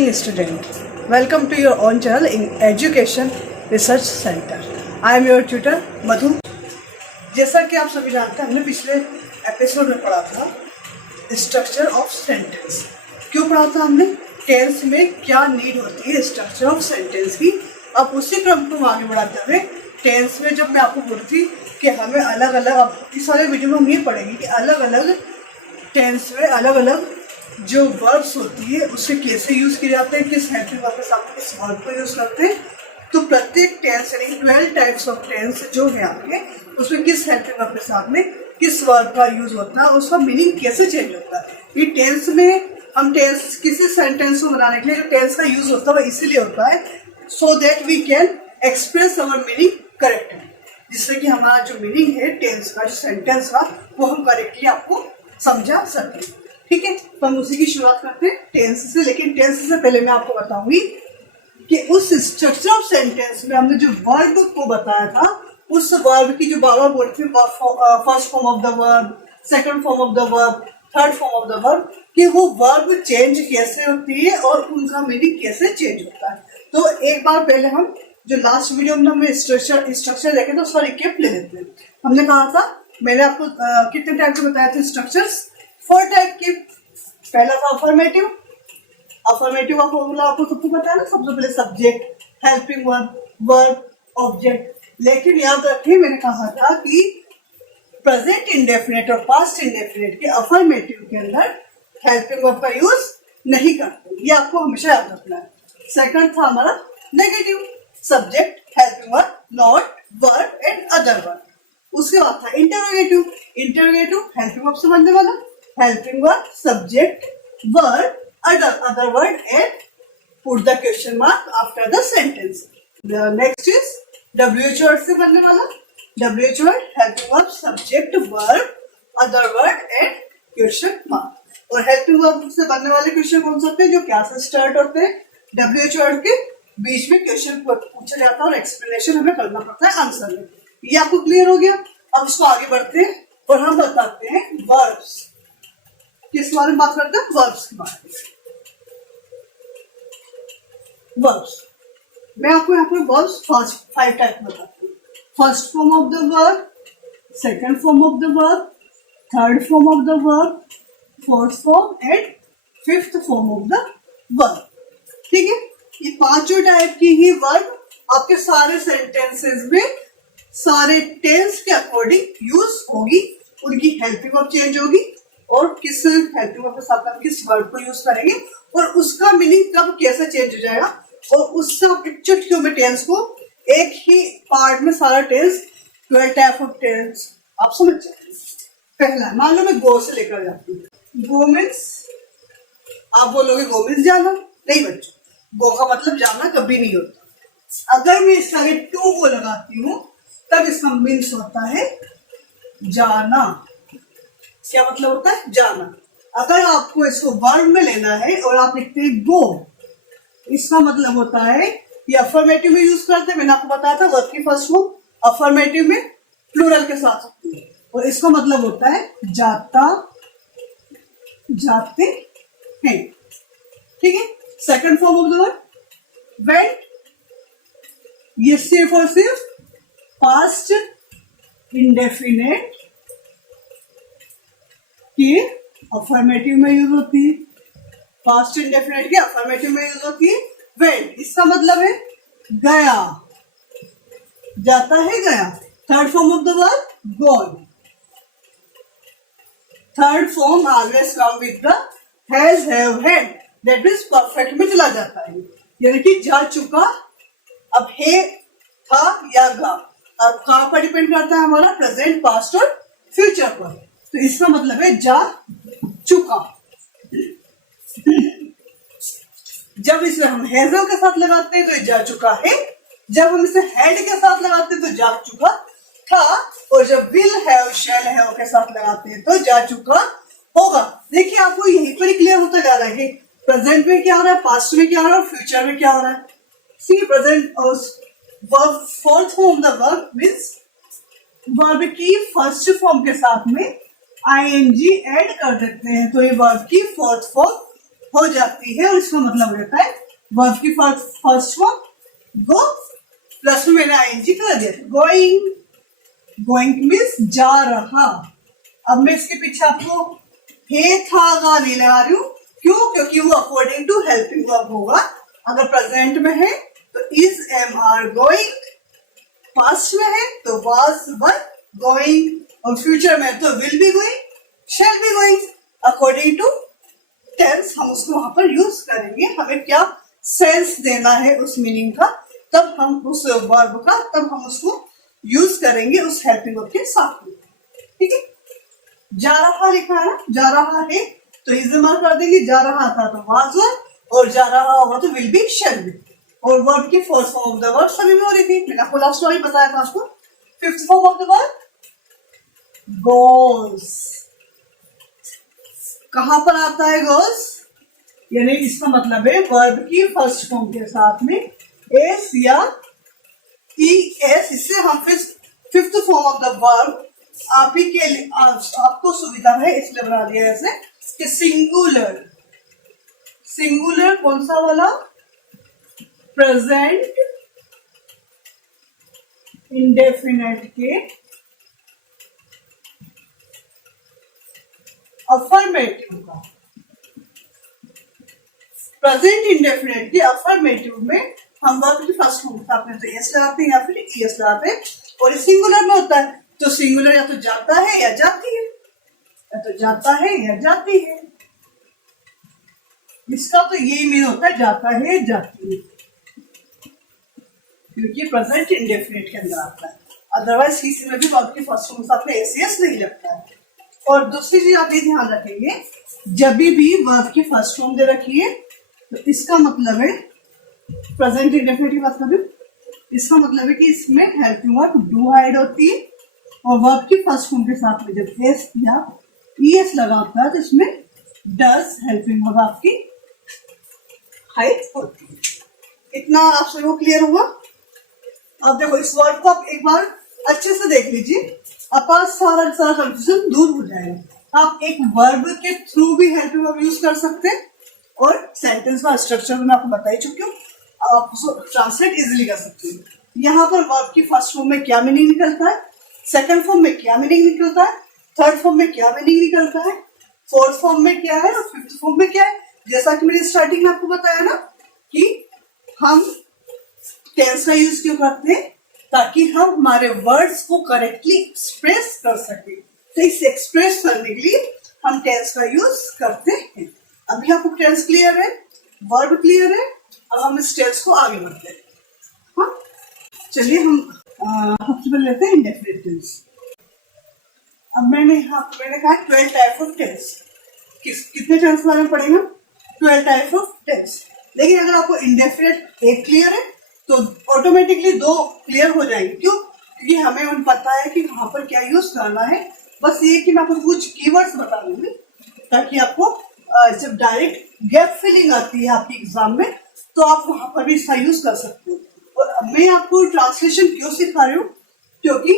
morning, student. Welcome to your own channel in Education Research Center. I am your tutor मधु. जैसा कि आप सभी जानते हैं, हमने पिछले एपिसोड में पढ़ा था स्ट्रक्चर ऑफ सेंटेंस. क्यों पढ़ा था हमने? टेंस में क्या नीड होती है स्ट्रक्चर ऑफ सेंटेंस की. अब उसी क्रम को आगे बढ़ाते हुए टेंस में जब मैं आपको बोली थी कि हमें अलग अलग, अब इस वाले वीडियो में हम ये पढ़ेंगे कि अलग अलग टेंस में अलग अलग जो वर्ब्स होती है उससे कैसे यूज़ किए जाते हैं, किस हेल्पिंग वर्ब के साथ किस वर्ब को यूज़ करते हैं. तो प्रत्येक टेंस यानी 12 टाइप्स ऑफ टेंस जो है आपके, उसमें किस हेल्पिंग वर्ब के साथ में किस वर्ब का यूज़ होता है, उसका मीनिंग कैसे चेंज होता है. ये टेंस में हम टेंस किसी सेंटेंस को बनाने के लिए जो टेंस का यूज़ होता है वो इसीलिए होता है so that we can express our meaning correctly, जिससे कि हमारा जो मीनिंग है टेंस का, जो सेंटेंस का, वो हम करेक्टली आपको समझा सकते. ठीक है, तो हम उसी की शुरुआत करते हैं टेंस से. लेकिन टेंस से पहले मैं आपको बताऊंगी कि उस स्ट्रक्चर ऑफ सेंटेंस में हमने जो वर्ब को बताया था, उस वर्ब की जो बाबा बोलते हैं first form of the verb, second form of the verb, third form of the verb, कि वो वर्ब चेंज कैसे होती है और उनका मीनिंग कैसे चेंज होता है. तो एक बार पहले हम जो लास्ट वीडियो में हमने स्ट्रक्चर देखे थे उसका रिकेप ले लेते हैं. हमने कहा था, मैंने आपको कितने टाइप के बताए थे स्ट्रक्चर्स? 4 टाइप के. पहला था अफर्मेटिव. अफर्मेटिव का फॉर्मूला आपको सबको पता है ना. सबसे पहले subject, helping verb, verb, object. लेकिन याद रखिए मैंने कहा था कि प्रेजेंट इंडेफिनिट और पास्ट इंडेफिनिट के अफर्मेटिव के अंदर हेल्पिंग वर्ब का यूज नहीं करते. ये आपको हमेशा याद रखना है. सेकंड था हमारा negative. Subject, helping verb, not, verb and other verb. उसके बाद था इंटरोगेटिव. इंटरोगेटिव हेल्पिंग वर्ब से बनने वाला. Helping verb, subject, verb, other word and put the question mark after the sentence. The next is WH word से बनने वाला. WH word helping verb, subject, verb, other word and question mark. और helping verb से बनने वाले question कौन से होते हैं? जो क्या से स्टार्ट होते हैं. WH word के बीच में क्वेश्चन पूछा जाता है और एक्सप्लेनेशन हमें करना पड़ता है आंसर में. ये आपको क्लियर हो गया. अब इसको आगे बढ़ते हैं और हम बताते हैं वर्ब्स. किस बारे में बात करते हैं? वर्ब्स के बारे में. वर्ब्स मैं आपको यहाँ पर वर्ब्स फर्स्ट 5 टाइप बताती हूँ. First form of the verb, second form of the verb, third form of the verb, fourth form and fifth form of the verb. ठीक है, ये पांचों टाइप की ही वर्ब आपके सारे सेंटेंसेस में सारे टेंस के अकॉर्डिंग यूज होगी. उनकी हेल्पिंग वर्ब चेंज होगी और किस हेल्पिंग वर्ब के साथ हम किस वर्ब को यूज करेंगे और उसका मीनिंग कब कैसे चेंज हो जाएगा. और उससे चुटकियों में टेंस को एक ही पार्ट में सारा टेंस 12 टाइप ऑफ टेंस आप समझ जाएंगे. पहला, मान लो मैं गो से लेकर जाती हूँ. गो मीन्स, आप बोलोगे गो मीन्स जाना. नहीं बच्चों, गो का मतलब जाना कभी नहीं होता. अगर मैं इसका आगे टू को लगाती हूँ तब इसका मीन्स होता है जाना. क्या मतलब होता है? जाना. अगर आपको इसको वर्ब में लेना है और आप लिखते हैं गो, इसका मतलब होता है ये अफर्मेटिव में यूज करते हैं. मैंने आपको बताया था वर्ब की फर्स्ट फॉर्म अफर्मेटिव में प्लूरल के साथ होती है और इसका मतलब होता है जाता, जाते हैं. ठीक है. Second form of the verb went. ये सिर्फ और सिर्फ पास्ट इंडेफिनेट की अफर्मेटिव में यूज होती है. पास्ट इंडेफिनेट की अफर्मेटिव में यूज होती है. वेंट, इसका मतलब है गया, जाता है, गया. Third form of the verb gone. Third form always come with the has, have, had. That means perfect में चला जाता है, यानी कि जा चुका. अब है, था या गा, अब कहां पर डिपेंड करता है? हमारा प्रेजेंट, पास्ट और फ्यूचर पर. तो इसका मतलब है जा चुका. जब इसे हम हैज़ के साथ लगाते हैं तो ये जा चुका है. जब हम इसे हैड के साथ लगाते हैं तो जा चुका था. और जब विल हैव, शैल हैव के साथ लगाते हैं तो जा चुका होगा. देखिए आपको यहीं पर ही क्लियर होता जा रहा है कि प्रेजेंट में क्या हो रहा है, पास्ट में क्या हो रहा है और फ्यूचर में क्या हो रहा है. सी प्रेजेंट और verb, fourth form the verb means verb की फर्स्ट फॉर्म के साथ में ing ऐड कर देते हैं तो ये वर्ब की फोर्थ फॉर्म हो जाती है और इसका मतलब रहता है वर्ब की फर्स्ट फॉर्म गो प्लस में मैंने आईएनजी कर दिया, गोइंग। गोइंग मीन्स जा रहा। अब मैं इसके पीछे आपको हे था गा नहीं लगा रही हूँ, क्यों? क्योंकि वो अकॉर्डिंग टू हेल्पिंग वर्ब होगा। अगर प्रेजेंट में है तो is am are going, past में है तो वाज वर गोइंग, और फ्यूचर में तो will be going, shall be going. According to tense हम उसको वहां पर यूज करेंगे, हमें क्या सेंस देना है उस मीनिंग का, तब हम उस वर्ब का तब हम उसको यूज करेंगे उस हेल्पिंग वर्ब के साथ में। ठीक है, जा रहा लिखा है ना, जा रहा है तो इस्तेमाल कर देंगे, जा रहा था तो वाज वर, और जा रहा होगा तो विल बी शैल बी। और वर्ब की fourth form of the verb सभी में हो रही थी, मैंने आपको लास्ट वाली बताया था आपको। Fifth form of the verb goes. कहां पर आता है गोज? यानी इसका मतलब है वर्ब की फर्स्ट फॉर्म के साथ में एस या ई एस, इससे हम fifth form of the verb आप ही के लिए आपको सुविधा है इसलिए बना दिया ऐसे कि सिंगुलर। सिंगुलर कौन सा वाला? प्रेजेंट इंडेफिनेट के अफर्मेटिव का। प्रेजेंट इंडेफिनेट के अफर्मेटिव में हम वर्ब की फर्स्ट फॉर्म के साथ में तो एस लगाते हैं या फिर एस लगाते हैं, और सिंगुलर में होता है तो सिंगुलर या तो जाता है या जाती है, या तो जाता है या जाती है। इसका तो यही मीन होता है जाता है जाती है, क्योंकि प्रेजेंट इंडेफिनिट के अंदर आता है। अदरवाइज किसी में भी वर्ब की फर्स्ट फॉर्म के साथ में एस नहीं लगता है। और दूसरी चीज आप ये ध्यान रखेंगे, जब भी वर्ब की फर्स्ट फॉर्म दे रखी है तो इसका मतलब है प्रेजेंट इंडेफिनिट की बात करूं, इसका मतलब है कि इसमें हेल्पिंग वर्ब डू ऐड होती है, और वर्ब की फर्स्ट फॉर्म के साथ में जब एस या ईएस लगा होता है तो इसमें डज हेल्पिंग वर्ब आपकी हाइड होती है। इतना आप सबको क्लियर हुआ? अब देखो इस वर्ड को आप एक बार अच्छे से देख लीजिए, आपका सारा कंफ्यूजन दूर हो जाएगा। आप एक वर्ब के थ्रू भी हेल्पिंग वर्ब यूज कर सकते हैं, और सेंटेंस का स्ट्रक्चर मैं आपको बता ही चुकी हूँ, आप उसको ट्रांसलेट इजिली कर सकते हैं। यहाँ पर वर्ब की फर्स्ट फॉर्म में क्या मीनिंग निकलता है, सेकंड फॉर्म में क्या मीनिंग निकलता है, थर्ड फॉर्म में क्या मीनिंग निकलता है, फोर्थ फॉर्म में क्या है, और फिफ्थ फॉर्म में क्या है। जैसा कि मैंने स्टार्टिंग में आपको बताया ना कि हम टेंस का यूज क्यों करते हैं, ताकि हम हमारे वर्ड्स को करेक्टली एक्सप्रेस कर सके। तो इसे एक्सप्रेस करने के लिए हम टेंस का यूज करते हैं। अभी आपको टेंस क्लियर है, वर्ब क्लियर है, अब हम इस टेंस को आगे बढ़ते हैं। हाँ, चलिए हम सबसे पहले लेते हैं इंडेफिनिट टेंस। अब मैंने कहा 12 टाइप ऑफ टेंस। कितने टेंस बारे में पढ़ेंगे? 12 टाइप ऑफ टेंस। लेकिन अगर आपको इंडेफिनिट एक क्लियर है तो ऑटोमेटिकली दो क्लियर हो जाएंगे। क्यों? क्योंकि हमें पता है कि वहां पर क्या यूज करना है। बस ये कि मैं आपको कुछ कीवर्ड्स बता दूंगी ताकि आपको जब डायरेक्ट गैप फिलिंग आती है आपके एग्जाम में तो आप वहां पर भी इसका यूज कर सकते हो। और मैं आपको ट्रांसलेशन क्यों सिखा रही हूँ? क्योंकि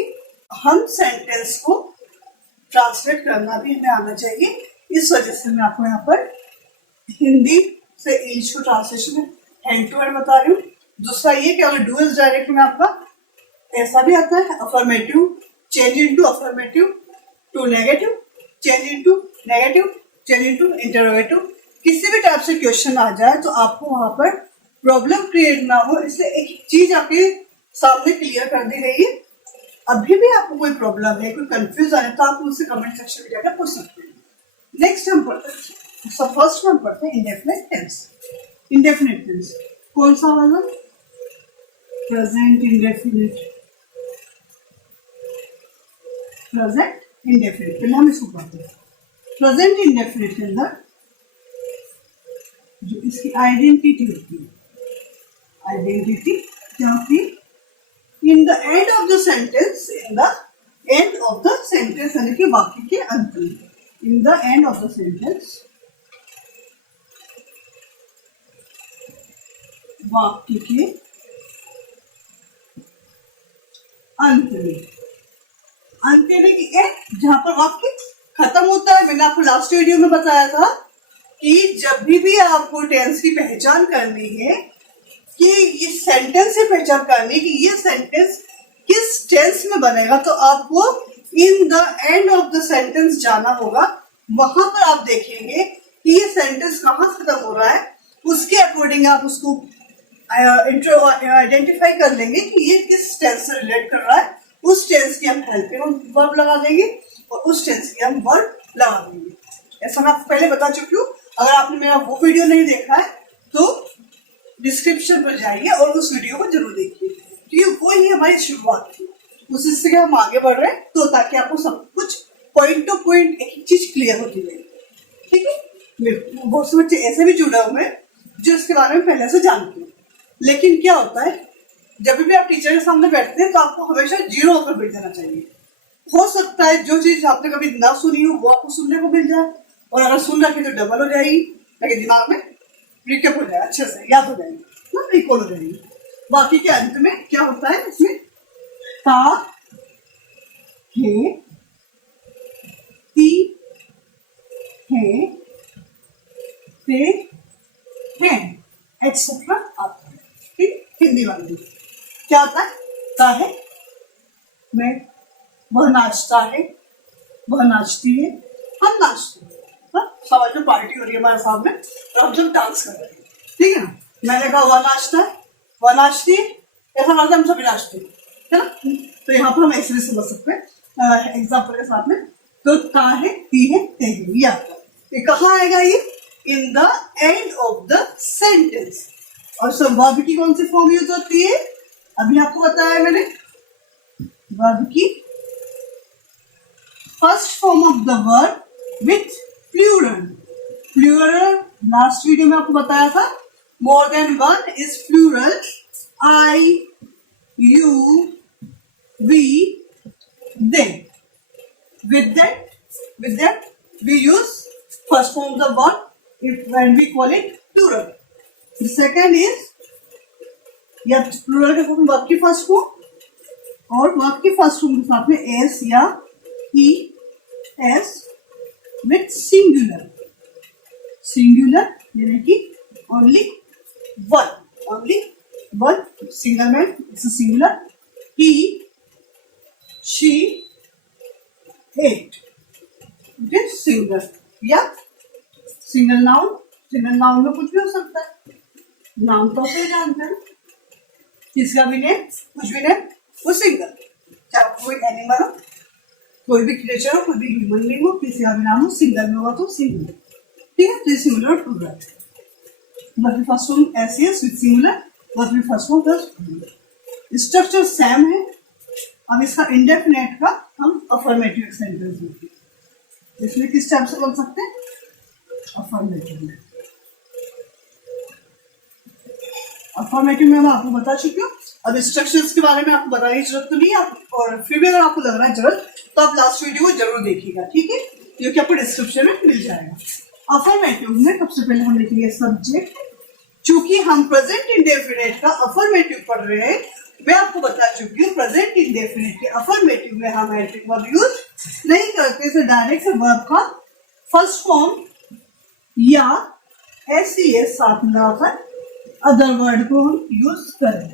हम सेंटेंस को ट्रांसलेट करना भी हमें आना चाहिए। इस वजह से मैं आपको यहाँ पर हिंदी से इंग्लिश को ट्रांसलेशन हैंड टू हैंड बता रही हूँ। दूसरा ये कि अगर डू इज डायरेक्ट में आपका ऐसा भी आता है, affirmative change into affirmative to negative, change into negative, change into interrogative. किसी भी टाइप से क्वेश्चन आ जाए तो आपको वहां पर प्रॉब्लम क्रिएट ना हो, इसलिए एक चीज आपके सामने क्लियर कर दी गई है। अभी भी आपको कोई प्रॉब्लम है, कोई कंफ्यूज है तो आप मुझसे कमेंट सेक्शन में जाकर पूछ सकते हैं। नेक्स्ट हम पढ़ते हैं, फर्स्ट हम पढ़ते हैं इंडेफिनिट टेंस। इंडेफिनिट टेंस कौन सा वाला? Present indefinite. प्रेजेंट इंडेफिनिट पहले हम इसको पढ़ते हैं। प्रेजेंट इंडेफिनिट के अंदर जो इसकी आइडेंटिटी होती है, आइडेंटिटी क्या होती है? In the end of the sentence, in the end of the sentence यानी कि वाक्य के अंत में, इन the end of the sentence, वाक्य के अंत में, अंत यानी कि जहां पर वाक्य खत्म होता है। मैंने आपको लास्ट वीडियो में बताया था कि जब भी आपको टेंस की पहचान करनी है, कि ये सेंटेंस से पहचान करनी है कि ये सेंटेंस किस टेंस में बनेगा, तो आपको इन the end of the sentence जाना होगा। वहां पर आप देखेंगे कि ये सेंटेंस कहाँ खत्म हो रहा है, उसके अकॉर्डिंग आप उसको आइडेंटिफाई कर लेंगे कि ये किस टेंस से रिलेट कर रहा है। उस टेंस की हम हेल्पिंग वर्ब लगा देंगे और उस टेंस की हम वर्ब लगा देंगे। ऐसा मैं आपको पहले बता चुकी हूँ। अगर आपने मेरा वो वीडियो नहीं देखा है तो डिस्क्रिप्शन पर जाइए और उस वीडियो को जरूर देखिए, क्योंकि वो ही हमारी शुरुआत थी। उसी से हम आगे बढ़ रहे हैं, तो ताकि आपको सब कुछ पॉइंट टू पॉइंट एक एक चीज क्लियर होती रहे। ठीक है, बहुत से बच्चे ऐसे भी जुड़े हुए हैं जो इसके बारे में पहले से जानते हैं, लेकिन क्या होता है जब भी आप टीचर के सामने बैठते हैं तो आपको हमेशा जीरो होकर बैठ जाना चाहिए। हो सकता है जो चीज आपने कभी ना सुनी हो वो आपको सुनने को मिल जाए, और अगर सुन रखी तो डबल हो जाएगी, ताकि दिमाग में रिकैप हो जाए, अच्छे से याद हो जाएगी, ना रिकॉल हो जाएगी। बाकी के अंत में क्या होता है, इसमें ता, हे, ती, है, ते, हैं, एक्सेट्रा आता है। ठीक, हिंदी वाली क्या होता है, ता है मैं, वह नाचता है, वह नाचती है, हम नाचते हैं। समझ में पार्टी हो रही है हमारे सामने और हम सब डांस कर रहे हैं। ठीक है ना, मैंने कहा वह नाचता है, वह नाचती है, ऐसा लगता है हम सभी नाचते हैं, है ना। तो यहाँ पर हम ऐसे भी समझ सकते हैं एग्जाम्पल के साथ में। तो ता है, ती है, ते है, ये आता है। ये कहाँ आएगा, ये इन the end of the sentence. और सब वर्ब की कौन सी फॉर्म यूज होती है, अभी आपको बताया मैंने। वर्ब की first form of the verb with plural. Plural last video में आपको बताया था, more than one is plural. I, you, we, they. with that we use first form of the verb when we call it plural. The second is या plural के साथ verb की first form, और verb की first form के साथ में S या E S with singular. Singular यानी कि only one single man, it's singular. He, she, it, it is singular. या सिंगल नाउन में कुछ भी हो सकता है। नाउन तो आप जानते हैं, किसका भी नेम, कुछ भी नेम, वो सिंगल। चाहे कोई एनिमल हो, कोई भी क्रिएचर हो, कोई भी ह्यूमन बीइंग हो, किसी का भी नाम हो, सिंगल में हुआ तो सिंगल। ठीक है, तो singular plural. Verb first form S S with singular, verb first form plus structure same है। अब इसका इंडेफिनेट का हम अफर्मेटिव सेंटेंस लिखते हैं। इसमें किस टाइप से बोल सकते हैं, अफर्मेटिव में। अफर्मेटिव में मैं आपको बता चुकी हूँ। अब स्ट्रक्चर्स के बारे में आपको बताने की जरूरत तो नहीं है, और फिर भी अगर आपको लग रहा है जरूरत तो आप लास्ट वीडियो को जरूर देखिएगा। ठीक है, क्योंकि आपको डिस्क्रिप्शन में मिल जाएगा। अफर्मेटिव में सबसे पहले हम लिखेंगे सब्जेक्ट। चूंकि हम प्रेजेंट इंडेफिनिट का अफर्मेटिव पढ़ रहे हैं, मैं आपको बता चुकी हूँ प्रेजेंट इंडेफिनिट के अफर्मेटिव में हम हेल्पिंग वर्ब यूज नहीं करते, इसे डायरेक्ट से वर्ब का फर्स्ट फॉर्म या एस साथ मिलाकर अदर वर्ड को हम यूज करें।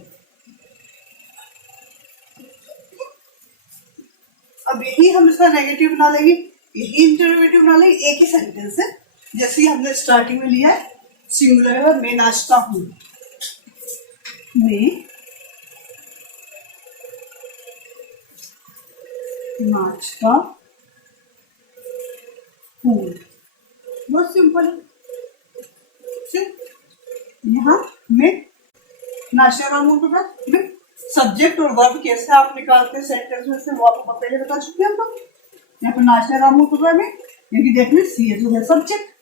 अब यही हम इसका नेगेटिव बना लेंगे, यही इंटरोगेटिव बना लेंगे। एक ही सेंटेंस है, जैसे हमने स्टार्टिंग में लिया है सिंगुलर है, मैं नाचता हूँ, मैं नाचता हूँ। बहुत सिंपल है। यहाँ मैं नाचने वाला हूँ, तो मैं सब्जेक्ट और वर्ब कैसे आप निकालते हैं सेंटेंस में से, वो आपको पहले बता चुके हैं। हम यहाँ पर नाचने वाला हूँ तो मैं, क्योंकि देखने सी है जो है सब्जेक्ट।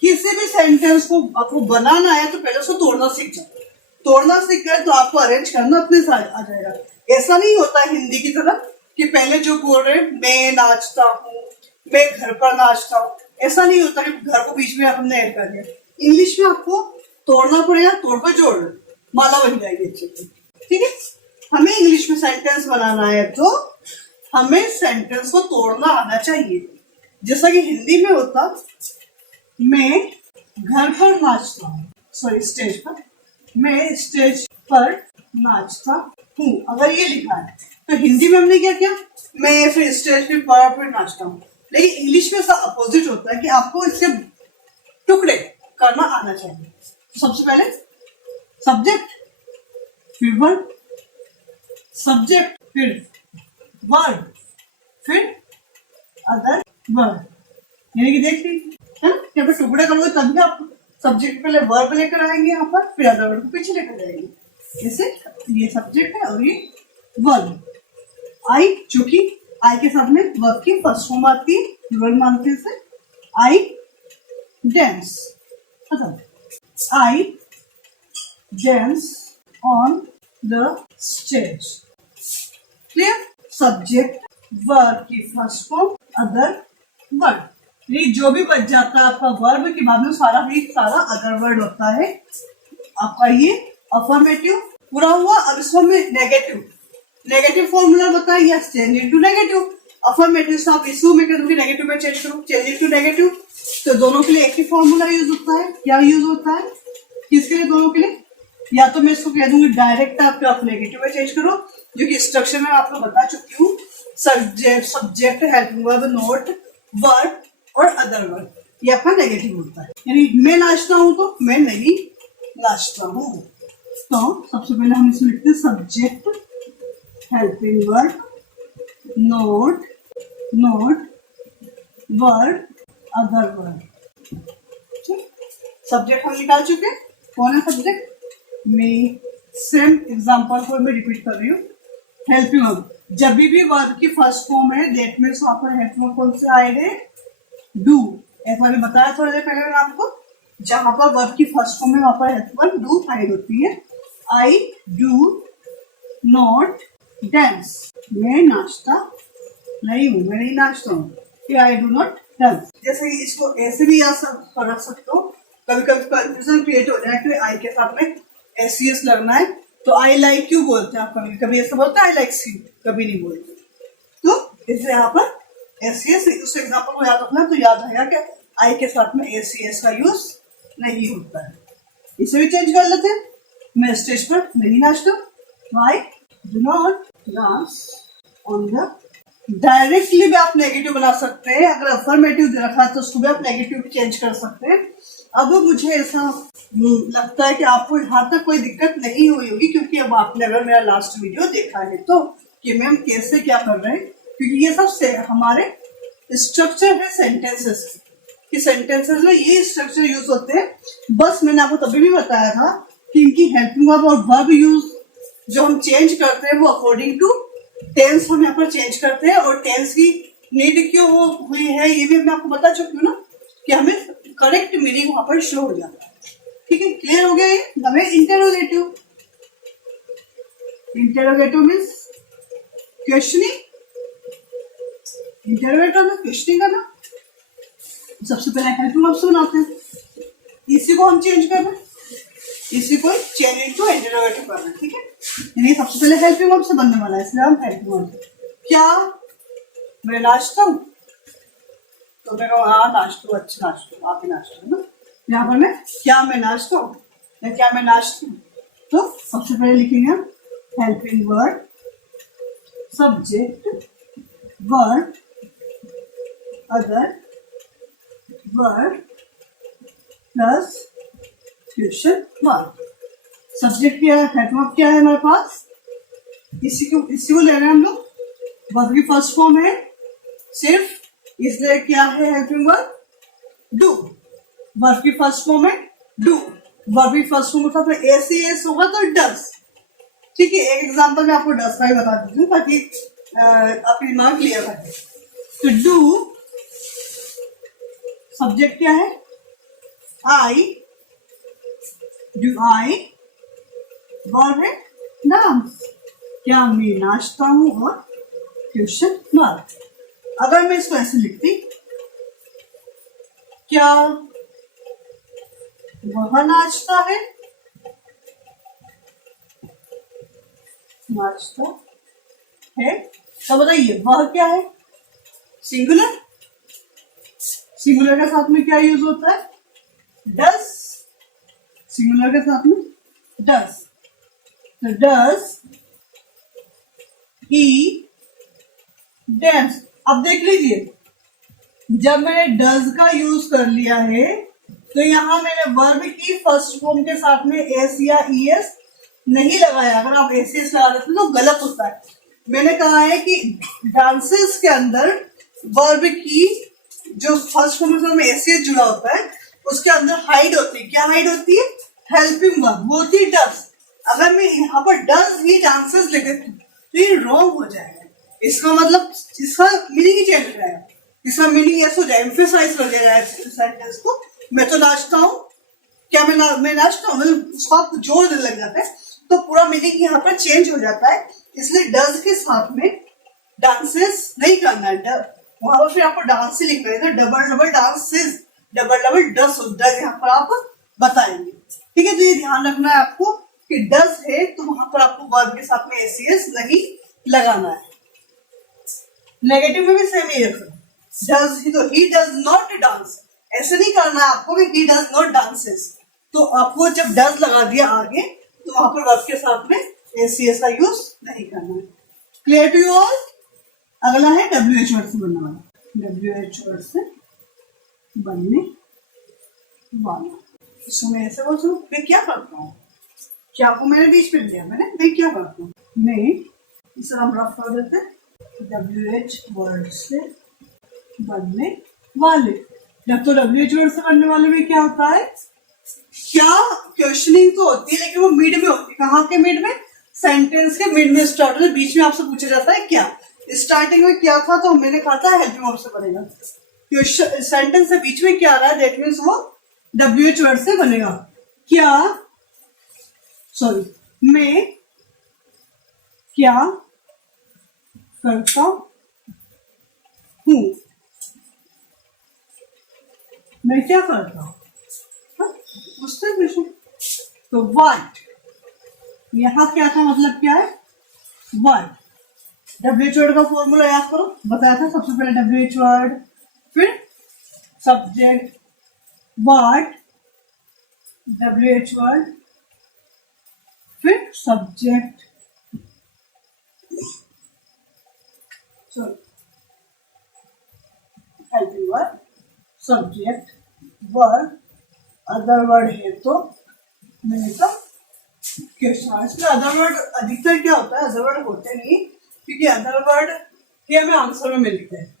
किसी भी सेंटेंस को आपको बनाना है तो पहले उसको तोड़ना सीख जाओ। तोड़ना सीख गए तो आपको अरेंज करना अपने साथ आ जाएगा। ऐसा नहीं होता है हिंदी की तरह कि पहले जो बोल रहे हैं मैं नाचता हूँ, मैं घर पर नाचता हूँ, ऐसा नहीं होता कि घर को बीच में हमने ऐड कर दिया। इंग्लिश में आपको तोड़ना पड़ेगा, तोड़ पर जोड़ माला बन जाएगी अच्छे से। ठीक है, हमें इंग्लिश में सेंटेंस बनाना है तो हमें सेंटेंस को तोड़ना आना चाहिए। जैसा कि हिंदी में होता मैं घर पर नाचता हूँ, सॉरी स्टेज पर, मैं स्टेज पर नाचता हूँ। अगर ये लिखा है तो हिंदी में हमने क्या किया, मैं फिर स्टेज पर नाचता हूँ। लेकिन इंग्लिश में इसका अपोजिट होता है कि आपको इसके टुकड़े करना आना चाहिए। सबसे पहले सब्जेक्ट, फिर वर्ब, सब्जेक्ट, फिर वर्ब, फिर अदर वर्ब। यानी कि देख लीजिए है ना, यहाँ पे टुकड़े करोगे तभी आप सब्जेक्ट पहले वर्ब लेकर आएंगे यहाँ पर, फिर अदर वर्ब को पीछे लेकर जाएंगे। जैसे ये सब्जेक्ट है और ये वर्ब। आई, चूंकि आई के साथ में वर्ब की फर्स्ट फॉर्म आती है, प्लूरल मानते हैं। I dance, I dance on the stage. Clear? Subject, verb की फर्स्ट फॉर्म, अदर वर्ड। ये जो भी बच जाता है आपका वर्ब के बाद में सारा अदर वर्ड होता है। आपका ये अफर्मेटिव पूरा हुआ। अब इसको में नेगेटिव फॉर्मूला बताया, yes change into negative. Affirmative से आप इसको में कर दूंगी, नेगेटिव में चेंज करूँ, चेंज इनटू नेगेटिव। तो दोनों के लिए एक ही फॉर्मूला यूज होता है। क्या यूज होता है किसके लिए? दोनों के लिए। या तो मैं इसको कह दूंगी डायरेक्ट आप नेगेटिव में चेंज करो, जो कि स्ट्रक्चर में आपको बता चुकी हूँ। Subject, helping verb, note, verb और अदर वर्ब, ये आपका नेगेटिव होता है। यानी मैं नाचता हूँ तो मैं नहीं नाचता हूँ। तो सबसे पहले हम इसमें लिखते हैं subject, helping verb, note, verb, other verb. Subject हम निकाल चुके हैं। कौन है सब्जेक्ट? मैं सेम एग्जांपल को मैं रिपीट कर रही हूँ। हेल्पिंग वर्ब, जब भी वर्ब की फर्स्ट फॉर्म है दैट मीन्स वहां पर हेल्पिंग वर्ब कौन से आए हैं? डू। ऐसा मैंने बताया थोड़ी देर पहले आपको, जहां पर वर्ब की फर्स्ट फॉर्म है वहां पर हेल्पिंग वर्ब डू फाइल होती है। आई डू नॉट डांस, मैं नाचता नहीं हूँ, मैं नहीं नाचता हूँ। I do not dance. जैसे कि इसको ऐसे भी रख सकते हो, कभी कभी कंफ्यूजन क्रिएट हो जाए कि आई के साथ में एस लगना है, तो आई लाइक यू बोलते हैं आप, कभी कभी ऐसा बोलते हैं आई लाइक यू, कभी नहीं बोलते। तो इसलिए यहाँ पर एस उस एग्जाम्पल को याद रखना, तो याद रहेगा कि आई के साथ में एस का यूज नहीं होता है। इसे भी चेंज कर लेते हैं। मैं स्टेज पर नहीं नाचता, I do not dance on the. Directly भी आप नेगेटिव बना सकते हैं, अगर अफर्मेटिव रखा है तो उसको भी आप नेगेटिव चेंज कर सकते हैं। अब मुझे ऐसा लगता है कि आपको यहाँ तक कोई दिक्कत नहीं हुई होगी, क्योंकि अब आपने अगर मेरा लास्ट वीडियो देखा है तो कि मैम कैसे क्या कर रहे हैं, क्योंकि ये सब हमारे स्ट्रक्चर है सेंटेंसेस कि सेंटेंसेस में ये स्ट्रक्चर यूज होते हैं। बस मैंने आपको तभी भी बताया था कि इनकी हेल्पिंग वर्ब और वर्ब यूज जो हम चेंज करते हैं वो अकॉर्डिंग टू टेंस हम यहाँ पर चेंज करते हैं, और टेंस की नीड क्यों हुई है ये भी मैं आपको बता चुकी हूँ ना, कि हमें करेक्ट मीनिंग वहां पर शो हो जाता है। ठीक है, क्लियर हो गया ये? हमें इंटेरोगेटिव मीन्स क्वेश्चनिंग, इंटेरोगेटिव में क्वेश्चनिंग करना। सबसे पहले हेल्पिंग वर्ब से बनाते हैं, इसी को हम चेंज कर रहे हैं, इसी को चेंज इनटू इंटेरोगेटिव कर रहे हैं। ठीक है, यानी सबसे पहले हेल्पिंग वर्ब से बनने वाला है, इसलिए हम हेल्पिंग वर्ब। क्या मैं नाचता हूँ? तो मैं कहूँ हाँ नाचता हूँ, अच्छा नाचता हूँ, आप ही नाचते हो ना। यहाँ पर मैं क्या मैं नाचता हूँ या क्या मैं नाचती हूँ, तो सबसे पहले लिखेंगे हम helping verb, subject, verb, other verb plus question mark. Subject क्या है, हेल्पिंग वर्ब क्या है हमारे पास, इसी को ले रहे हैं हम लोग। वर्ब की फर्स्ट फॉर्म है सिर्फ, इसलिए क्या है हेल्पिंग वर्ब? डू। वर्ब की फर्स्ट फॉर्म है डू, वर्ब की फर्स्ट फॉर्म होता है एस होगा तो डस। ठीक है, एक एग्जांपल में आपको डस का ही बता देती हूँ ताकि आपकी दिमाग क्लियर रहे। तो डू, सब्जेक्ट क्या है? आई, डू आई, वर्ब है डांस, क्या मैं नाचता हूँ, और क्वेश्चन मार्क। अगर मैं इसको ऐसे लिखती, क्या वह नाचता है? नाचता है, तो बताइए वह क्या है? सिंगुलर। सिंगुलर के साथ में क्या यूज होता है? डस सिंगुलर के साथ में डस, तो डस ही डांस। अब देख लीजिए, जब मैंने डज का यूज कर लिया है तो यहाँ मैंने वर्ब की फर्स्ट फॉर्म के साथ में एस या ईएस नहीं लगाया। अगर आप एस एस लगा देते तो गलत होता है। मैंने कहा है कि डांसेस के अंदर वर्ब की जो फर्स्ट फॉर्म में एस एस जुड़ा होता है उसके अंदर हाइड होती है। क्या हाइड होती है? हेल्पिंग वर्ब, वो होती है डज। अगर मैं यहाँ पर डज ही डांसेस लिख देती तो ये रॉन्ग हो जाएगा। इसका मतलब इसका मीनिंग ही चेंज हो जाएगा। इसका मीनिंग ऐसा हो जाए, एम्फेसाइज कर दिया जाए सेंटेंस को। मैं तो नाचता हूँ, क्या मैं नाचता हूँ, मतलब उसको आप जोर देने लग जाता है तो पूरा मीनिंग यहाँ पर चेंज हो जाता है। इसलिए डज के साथ में डांसेस नहीं करना है। वहां पर फिर आपको डांस ही लिखना है, तो double double dances, double double does यहाँ पर आप बताएंगे। ठीक है, तो ये ध्यान रखना है आपको कि डज है तो वहां पर आपको वर्ब के साथ में एस नहीं लगाना है। नेगेटिव में भी सेम ही रखना, डज ही, तो ही डज नॉट डांस, ऐसे नहीं करना है आपको कि ही डज नॉट डांसेस। तो आपको जब डज लगा दिया आगे तो वहां पर वर्ब के साथ में एस का यूज नहीं करना है। Clear to you all? अगला है WH वर्ड से बनने वाला, WH वर्ड से बनने वाला। इसको मैं ऐसे बोल सकूं, मैं क्या करता हूँ, क्या को मैंने बीच में लिया, मैं क्या करता हूँ, मैं इसे हम रफ कर देते हैं। WH वर्ड से बनने वाले, जब तो WH वर्ड से बनने वाले में क्या होता है, क्या क्वेश्चनिंग तो होती है लेकिन वो मिड में होती है। कहाँ के मिड में? सेंटेंस के मिड में स्टार्ट होता है। बीच में आपसे पूछा जाता है क्या, स्टार्टिंग में क्या था, तो मैंने कहा था हेल्पिंग वर्ब से बनेगा। क्वेश्चन सेंटेंस से बीच में क्या आ रहा है, दैट मीन्स वो WH वर्ड से बनेगा। क्या, सॉरी, मैं क्या करता हूँ, मैं क्या करता हूँ, उससे क्वेश्चन। तो व्हाट, यहाँ क्या था, मतलब क्या है, व्हाट। WH वर्ड का फॉर्मूला याद करो, बताया था सबसे पहले WH वर्ड, फिर सब्जेक्ट व्हाट, WH वर्ड, फिर subject, sorry helping word, subject, verb, other word है तो मैंने कहा क्वेश्चन। इसमें अदर वर्ड अधिकतर क्या होता है, अदर वर्ड होते नहीं क्योंकि अदर वर्ड ही हमें आंसर में मिलते हैं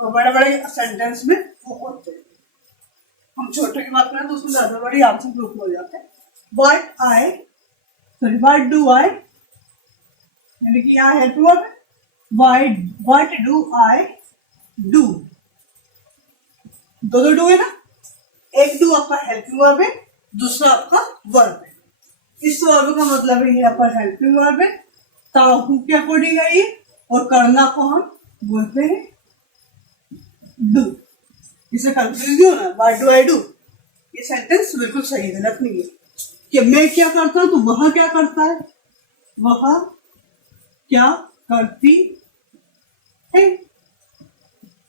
और बड़े बड़े सेंटेंस में वो होते हैं। हम छोटे की बात करें तो उसमें अदर वर्ड ही आंसर ग्रुप में हो जाते हैं। व्हाट डू आई, मैंने कि यहाँ help word, what do I do, दो डू है ना, एक डू आपका हेल्पिंग वर्ब है, दूसरा आपका वर्ब है। इस वर्ब का मतलब है यहाँ पर हेल्पिंग वर्ब है, ताहू के अकॉर्डिंग है ये, और करना को हम बोलते हैं डू। इसे कंफ्यूज नहीं होना, व्हाट डू आई डू, ये सेंटेंस बिल्कुल सही है, गलत नहीं है। कि मैं क्या करता हूं तो वह क्या करता है, वह क्या करती है।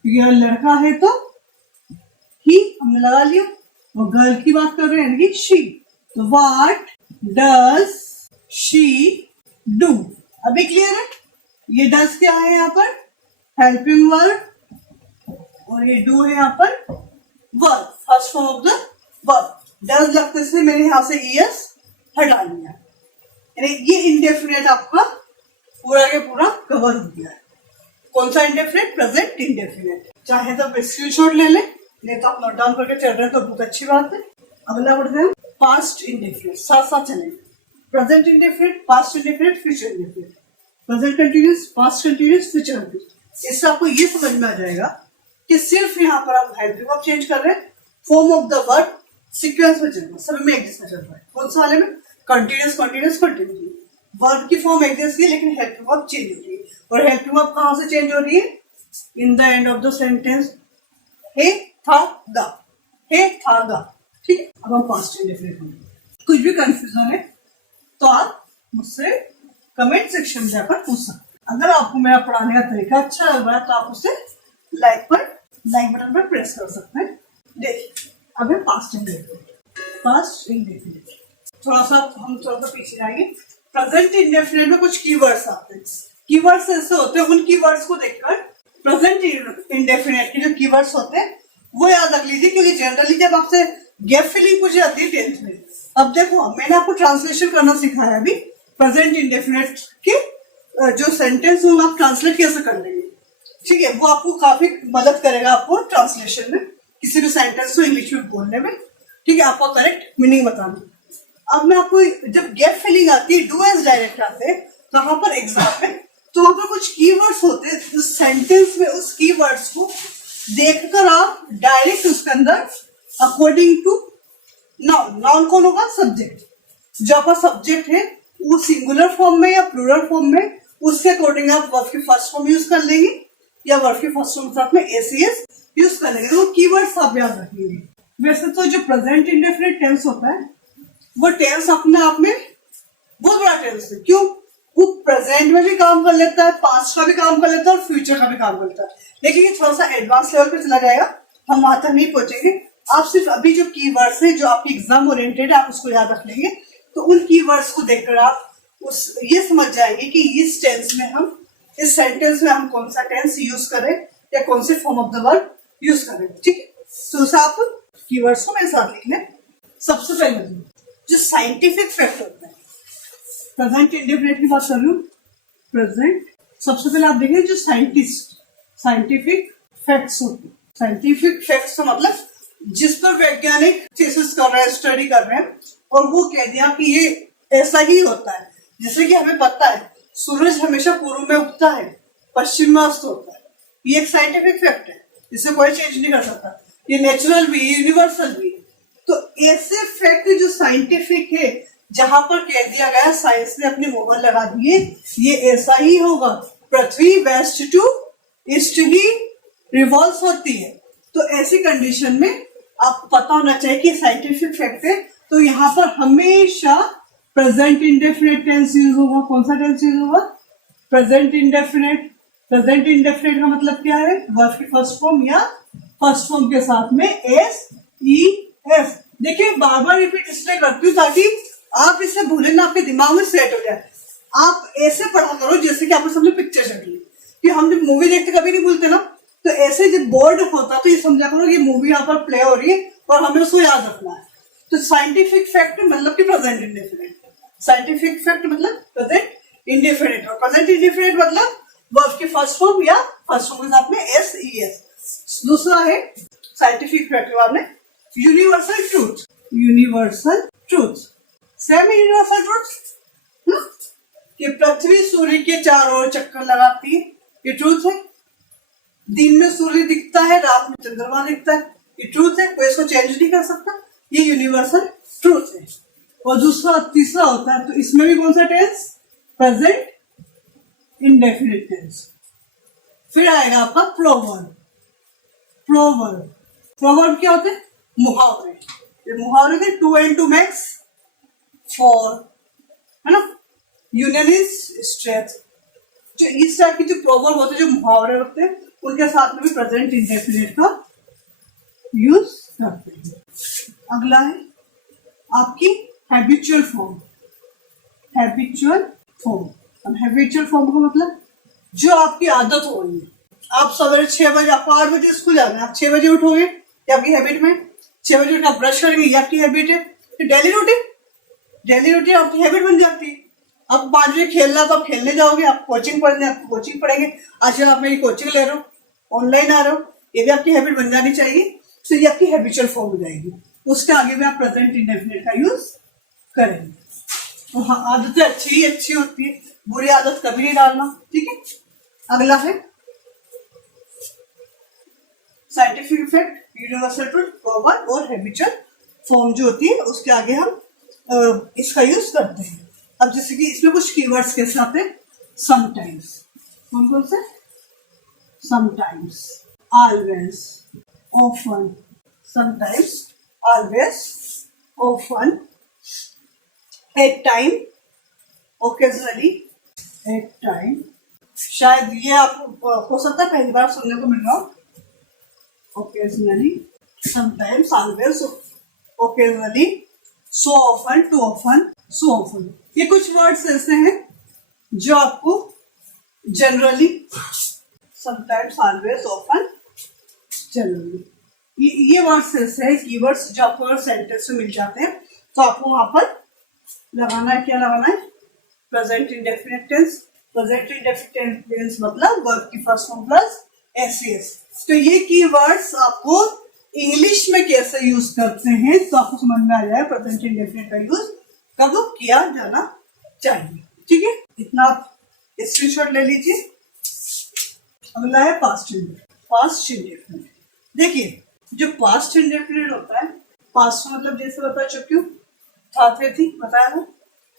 यह लड़का है तो ही हमने लगा लिया, वो गर्ल की बात कर रहे हैं यानी शी, तो व्हाट डज शी डू। अभी क्लियर है? ये डज क्या है यहाँ पर, हेल्पिंग वर्ब, और ये डू है यहाँ पर verb, first form of the verb. Does लगते से मैंने यहाँ से ईएस हटा लिया, यानी ये इंडेफिनिट आपका पूरा के पूरा कवर हो गया है। कौन सा इंडेफिनिट? Present indefinite. चाहे तो स्क्रीनशॉट ले ले, नहीं तो आप नोट डाउन करके चल रहे हैं तो बहुत अच्छी बात है। अगला बढ़ते हैं पास्ट इंडेफिनिट, साथ साथ चलेंगे। Present indefinite, past indefinite, future indefinite, present continuous, past continuous, future continuous. इससे आपको ये समझ में आ जाएगा कि सिर्फ यहाँ पर आप हेल्पिंग वर्ब चेंज कर रहे हैं, form of the verb sequence में चल रहा है, सब में एक जैसा चल रहा है। कौन सा वाले में? कंटिन्यूअस कंटिन्यूअस कंटिन्यूअस, वर्ब की फॉर्म एक जैसी है लेकिन हेल्पिंग वर्ब चेंज हो रही है। और हेल्पिंग वर्ब कहाँ से चेंज हो रही है? In the end of the sentence, हे था गा, हे था गा। ठीक है, अब हम पास्ट इंडेफिनिट में कुछ भी कंफ्यूजन है तो आप मुझसे कमेंट सेक्शन में जाकर पूछ सकते। अगर आपको मेरा पढ़ाने का तरीका अच्छा लग रहा है तो आप उसे लाइक बटन पर प्रेस कर सकते हैं। देखिए अब है पास्ट इंडेफिनिट। पास्ट इंडेफिनिट थोड़ा सा पीछे जाएंगे। प्रेजेंट इंडेफिनिट में कुछ कीवर्ड्स आते हैं। कीवर्ड्स ऐसे होते हैं, उन कीवर्ड्स को देखकर प्रेजेंट इंडेफिनिट के जो कीवर्ड्स होते हैं वो याद रख लीजिए, क्योंकि जनरली जब आपसे गैप फिलिंग पूछी जाती है 10th में। अब देखो मैंने आपको ट्रांसलेशन करना सिखाया अभी प्रेजेंट इंडेफिनिट के जो सेंटेंस वो आप ट्रांसलेट कैसे कर लेंगे, ठीक है, वो आपको काफी मदद करेगा आपको ट्रांसलेशन में, किसी भी सेंटेंस को इंग्लिश में बोलने में, ठीक है, आपको करेक्ट मीनिंग बताना। अब मैं आपको जब गैप फिलिंग आती है, डू एज डायरेक्ट आते हैं कहाँ पर एग्जाम में, तो वहां पर कुछ कीवर्ड्स होते हैं, उस सेंटेंस में उस कीवर्ड्स को देखकर आप डायरेक्ट उसके अंदर अकॉर्डिंग टू नाउन, नाउन कौन होगा, सब्जेक्ट, जो आपका सब्जेक्ट है वो सिंगुलर फॉर्म में या प्लूरल फॉर्म में, उसके अकॉर्डिंग आप वर्ब की फर्स्ट फॉर्म यूज कर लेंगे या वर्ब की फर्स्ट फॉर्म के साथ में एसीएस यूज कर लेंगे, तो वो कीवर्ड्स आप याद रखेंगे। वैसे तो जो प्रेजेंट इंडेफिनिट टेंस होता है वो टेंस अपने आप में बहुत बड़ा टेंस है। क्यों? वो प्रेजेंट में भी काम कर लेता है, पास्ट का भी काम कर लेता है और फ्यूचर का भी काम करता है, लेकिन ये थोड़ा सा एडवांस लेवल पे चला जाएगा, हम वहां तक नहीं पहुंचेंगे। आप सिर्फ अभी जो कीवर्ड्स है जो आपकी एग्जाम ओरिएंटेड है आप उसको याद रख लेंगे, तो उन कीवर्ड्स को देखकर आप ये समझ जाएंगे कि इस टेंस में हम, इस सेंटेंस में हम कौन सा टेंस यूज करें या कौन से form of the verb use करें, ठीक है। तो आप कीवर्ड्स को मेरे साथ लिख लें। सबसे पहले जो साइंटिफिक फैक्ट होता है, प्रेजेंट इंडेफिनिट की बात कर रही हूँ, प्रेजेंट, सबसे पहले आप देखें जो साइंटिफिक फैक्ट्स होते हैं। साइंटिफिक फैक्ट्स का मतलब जिस पर वैज्ञानिक थीसिस कर रहे हैं, स्टडी कर रहे हैं और वो कह दिया कि ये ऐसा ही होता है। जैसे कि हमें पता है सूरज हमेशा पूर्व में उगता है, पश्चिम में अस्त होता है, ये एक साइंटिफिक फैक्ट है, इसे कोई चेंज नहीं कर सकता, ये नेचुरल भी, यूनिवर्सल भी। तो ऐसे फैक्ट जो साइंटिफिक है, जहां पर कह दिया गया, साइंस ने अपने मोहर लगा दिए, ये ऐसा ही होगा, पृथ्वी वेस्ट टू ईस्ट ही रिवॉल्व होती है, तो ऐसी कंडीशन में आपको पता होना चाहिए कि साइंटिफिक फैक्ट है, तो यहाँ पर हमेशा प्रेजेंट इंडेफिनिट टेंस यूज होगा। कौन सा टेंस यूज होगा? Present indefinite. प्रेजेंट इंडेफिनिट का मतलब क्या है? वर्ब की फर्स्ट फॉर्म या फर्स्ट फॉर्म के साथ में एस ई एस। देखिए बार बार रिपीट इसलिए करती हूँ ताकि आप इसे भूलें ना, आपके दिमाग में सेट हो जाए। आप ऐसे पढ़ा करो जैसे कि आपने सबने पिक्चर चढ़ ली, कि हम जब मूवी देखते कभी नहीं भूलते ना, तो ऐसे जब बोर्ड होता तो ये समझा करो कि मूवी यहाँ पर प्ले हो रही है और हमें उसको याद रखना है। तो साइंटिफिक फैक्ट मतलब कि प्रेजेंट इंडेफिनिट, साइंटिफिक फैक्ट मतलब प्रेजेंट इंडेफिनिट, और प्रेजेंट इंडेफिनिट मतलब वर्ब की फर्स्ट फॉर्म या फर्स्ट फॉर्म के साथ में एस ई एस। दूसरा है साइंटिफिक फैक्ट के बाद में universal truth. Universal truth, same universal truth कि पृथ्वी सूर्य के चारों ओर चक्कर लगाती है, ये ट्रूथ है। दिन में सूर्य दिखता है, रात में चंद्रमा दिखता है, ये ट्रूथ है, कोई इसको चेंज नहीं कर सकता, ये यूनिवर्सल ट्रूथ है। और दूसरा तीसरा होता है, तो इसमें भी कौन सा टेंस? Present indefinite tense. फिर आएगा आपका प्रोवर्ब। प्रोवर्ब, प्रोवर्ब क्या होते हैं? मुहावरे। ये मुहावरे थे, two and two makes four, है ना, यूनियन इज स्ट्रेंथ। जो इस टाइप की जो प्रोवर्ब होते हैं, जो मुहावरे होते हैं, उनके साथ में भी प्रेजेंट इंडेफिनिट का यूज करते हैं। अगला है आपकी हैबिचुअल फॉर्म। हैबिचुअल फॉर्म, अब हैबिचुअल फॉर्म का मतलब जो आपकी आदत हो रही है। आप सवेरे 6 बजे, आपको 8 बजे स्कूल जाना है, आप 6 बजे उठोगे, ये आपकी हैबिट में। 6 बजे उठ आप ब्रश करेंगे, ये आपकी हैबिट है। डेली रूटीन आपकी हैबिट बन जाती है। अब 5 बजे खेलना तो आप खेलने जाओगे, आप कोचिंग पढ़ने आप कोचिंग पढ़ेंगे। आजकल आप मेरी कोचिंग ले रहे हो, ऑनलाइन आ रहे हो, ये भी आपकी हैबिट बन जानी चाहिए। तो ये आपकी हैबिचुअल फॉर्म हो जाएगी। उसके आगे भी आप प्रेजेंट इंडेफिनिट का यूज करेंगे। तो हाँ, आदतें अच्छी होती है, बुरी आदत कभी नहीं डालना, ठीक है। अगला है scientific effect, universal truth, proverb और हैबिचुअल फॉर्म जो होती है, उसके आगे हम इसका यूज करते हैं। अब जैसे कि इसमें कुछ कीवर्ड्स कैसे आते हैं? समटाइम्स, कौन से? Sometimes, always, often, sometimes, always, often, at time, occasionally, at time. शायद ये आपको हो सकता है पहली बार सुनने को मिल रहा हो, occasionally, sometimes, always, occasionally, so often, too often, so often. ये कुछ वर्ड्स ऐसे हैं जो आपको generally, sometimes, always, often, generally, ये वर्ड्स ऐसे हैं, कीवर्ड्स जो आपको अगर सेंटेंस में मिल जाते हैं तो आपको वहां पर लगाना है। क्या लगाना है? Present indefinite tense. Present indefinite tense मतलब वर्ब की फर्स्ट फॉर्म प्लस एस। तो ये कीवर्ड्स आपको इंग्लिश में कैसे यूज करते हैं तो आपको समझ में आ जाए प्रेजेंट इंडेफिनिट का यूज कब किया जाना चाहिए। ठीक है, इतना आप स्क्रीनशॉट ले लीजिए। अगला है पास्ट इंडेफिनिट। पास्ट इंडेफिनिट, देखिए जो पास्ट इंडेफिनिट होता है, पास्ट का मतलब जैसे बता चुकी हूँ, था थी बताया था,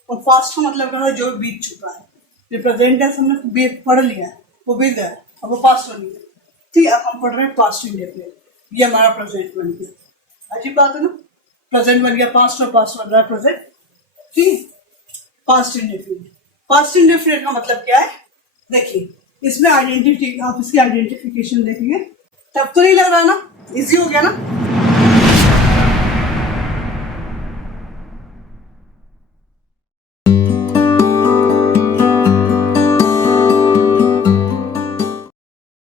और पास्ट का मतलब क्या है? जो बीत चुका है। जो प्रेजेंट है हमने पढ़ लिया है, वो बीत गया, अब वो पास्ट बन गया। ठीक है, अब हम पढ़ रहे हैं पास्ट इंडेफिनिट। ये हमारा प्रेजेंट बन गया। अजीब बात है ना, प्रेजेंट बन गया पास्ट और पास्ट बन रहा है प्रेजेंट। ठीक, पास्ट इंडेफिनिट। पास्ट इंडेफिनिट का मतलब क्या है? देखिए इसमें आइडेंटिटी, आप इसकी आइडेंटिफिकेशन देखेंगे तब तो नहीं लग रहा ना, इजी हो गया ना।